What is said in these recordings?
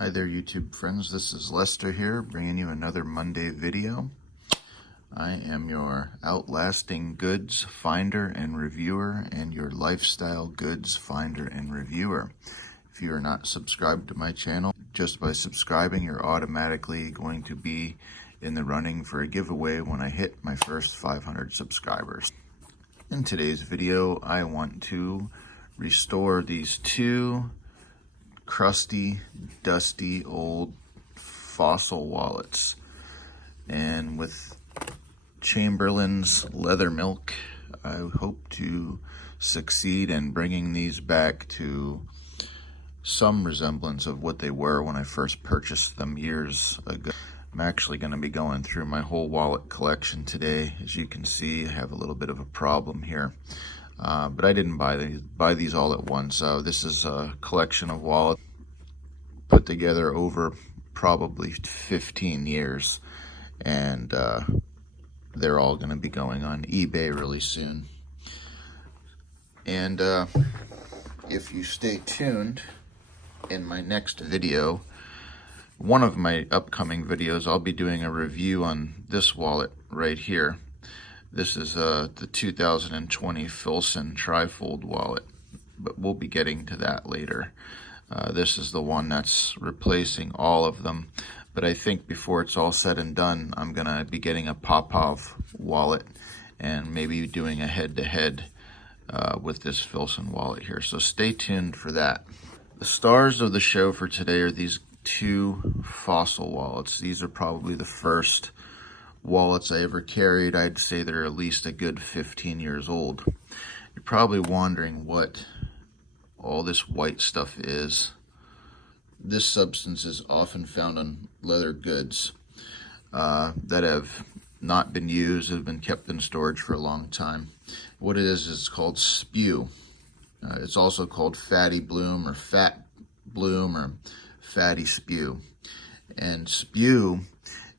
Hi there, YouTube friends. This is Lester here, bringing you another Monday video. I am your outlasting goods finder and reviewer and your lifestyle goods finder and reviewer. If you are not subscribed to my channel, just by subscribing, you're automatically going to be in the running for a giveaway when I hit my first 500 subscribers. In today's video, I want to restore these two crusty, dusty, old fossil wallets. And with Chamberlain's leather milk, I hope to succeed in bringing these back to some resemblance of what they were when I first purchased them years ago. I'm actually going to be going through my whole wallet collection today. As you can see, I have a little bit of a problem here. But I didn't buy these all at once. This is a collection of wallets put together over probably 15 years. And they're all going to be going on eBay really soon. And if you stay tuned, in my next video, one of my upcoming videos, I'll be doing a review on this wallet right here. This is the 2020 Filson Trifold wallet, but we'll be getting to that later. This is the one that's replacing all of them, but I think before it's all said and done, I'm going to be getting a Popov wallet and maybe doing a head-to-head with this Filson wallet here, so stay tuned for that. The stars of the show for today are these two fossil wallets. These are probably the first wallets I ever carried. I'd say they're at least a good 15 years old. You're probably wondering what all this white stuff is. This substance is often found on leather goods that have not been used, have been kept in storage for a long time. What it is called Spew. It's also called fatty bloom or fat bloom or fatty spew. And spew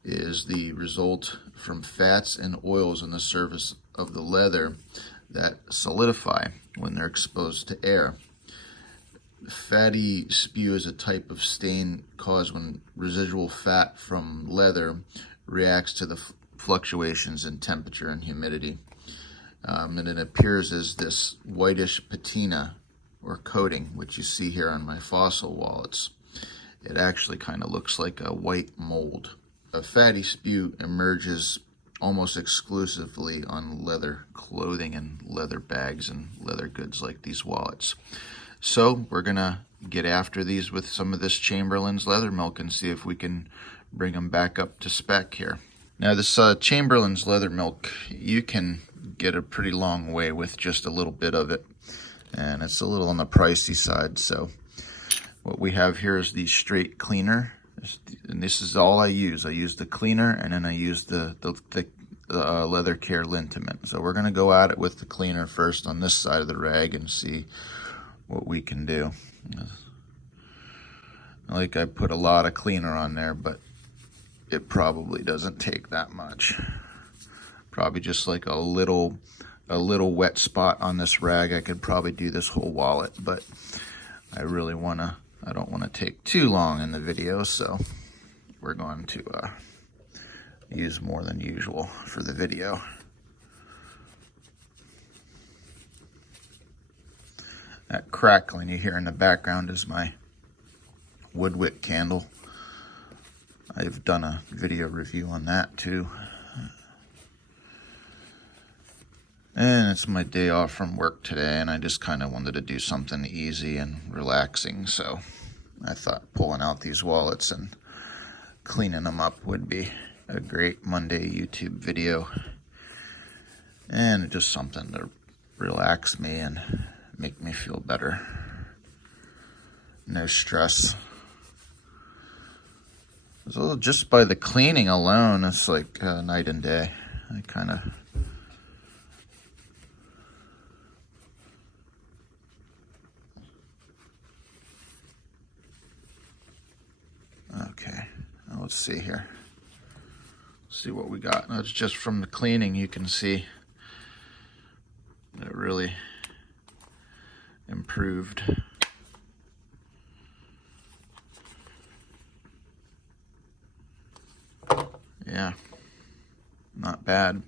is the result from fats and oils on the surface of the leather that solidify when they're exposed to air. Fatty spew is a type of stain caused when residual fat from leather reacts to the fluctuations in temperature and humidity. And it appears as this whitish patina or coating, which you see here on my fossil wallets. It actually kind of looks like a white mold. A fatty spew emerges almost exclusively on leather clothing and leather bags and leather goods like these wallets. So we're gonna get after these with some of this Chamberlain's leather milk and see if we can bring them back up to spec here. Now this Chamberlain's leather milk, you can get a pretty long way with just a little bit of it, and it's a little on the pricey side. So what we have here is the straight cleaner, and this is all I use. I use the cleaner, and then I use the leather care liniment. So we're going to go at it with the cleaner first on this side of the rag and see what we can do. Like, I put a lot of cleaner on there, but it probably doesn't take that much. Probably just like a little wet spot on this rag. I could probably do this whole wallet, but I don't want to take too long in the video, so we're going to use more than usual for the video. That crackling you hear in the background is my woodwick candle. I've done a video review on that too. And it's my day off from work today, and I just kind of wanted to do something easy and relaxing, so I thought pulling out these wallets and cleaning them up would be a great Monday YouTube video. And just something to relax me and make me feel better. No stress. So just by the cleaning alone, it's like night and day. I kind of... Okay, now let's see here. See what we got. Now it's just from the cleaning, you can see it really improved. yeah, not bad.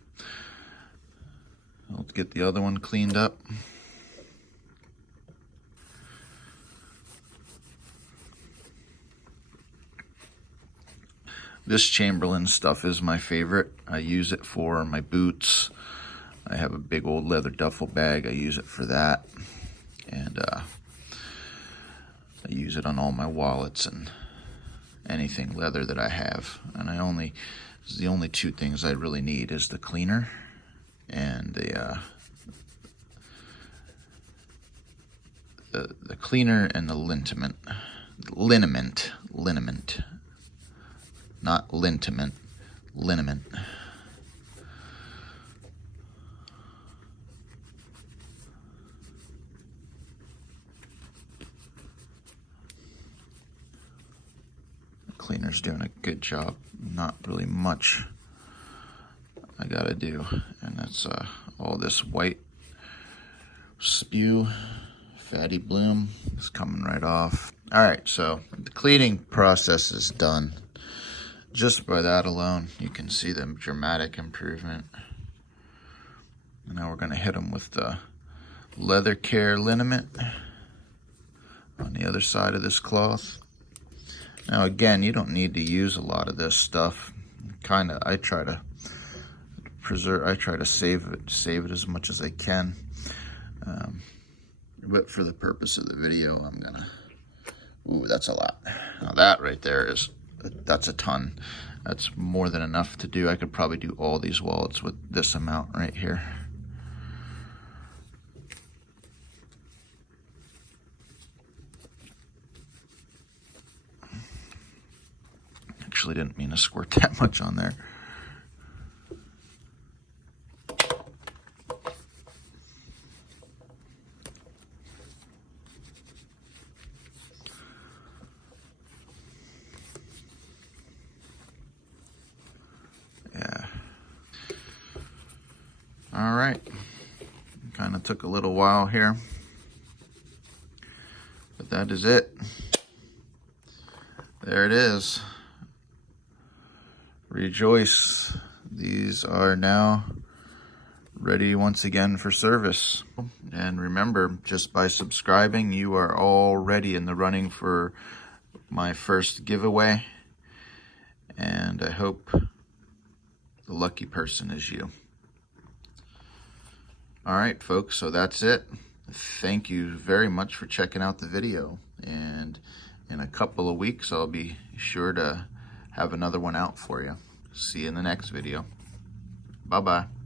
Let's get the other one cleaned up. This Chamberlain stuff is my favorite. I use it for my boots. I have a big old leather duffel bag. I use it for that. And I use it on all my wallets and anything leather that I have. And the only two things I really need is the cleaner and the cleaner and the liniment. Not liniment, liniment. The cleaner's doing a good job. Not really much I gotta do, and that's all this white Spew fatty bloom is coming right off. All right, so the cleaning process is done. Just by that alone, you can see the dramatic improvement. And now we're going to hit them with the leather care liniment on the other side of this cloth. Now again, you don't need to use a lot of this stuff. I try to save it as much as I can. But for the purpose of the video, I'm gonna. Ooh, that's a lot. Now that right there that's a ton. That's more than enough to do. I could probably do all these wallets with this amount right here. Actually didn't mean to squirt that much on there. All right, kind of took a little while here, but that is it. There it is. Rejoice. These are now ready once again for service. And remember, just by subscribing, you are already in the running for my first giveaway. And I hope the lucky person is you. All right, folks, so that's it. Thank you very much for checking out the video. And in a couple of weeks, I'll be sure to have another one out for you. See you in the next video. Bye-bye.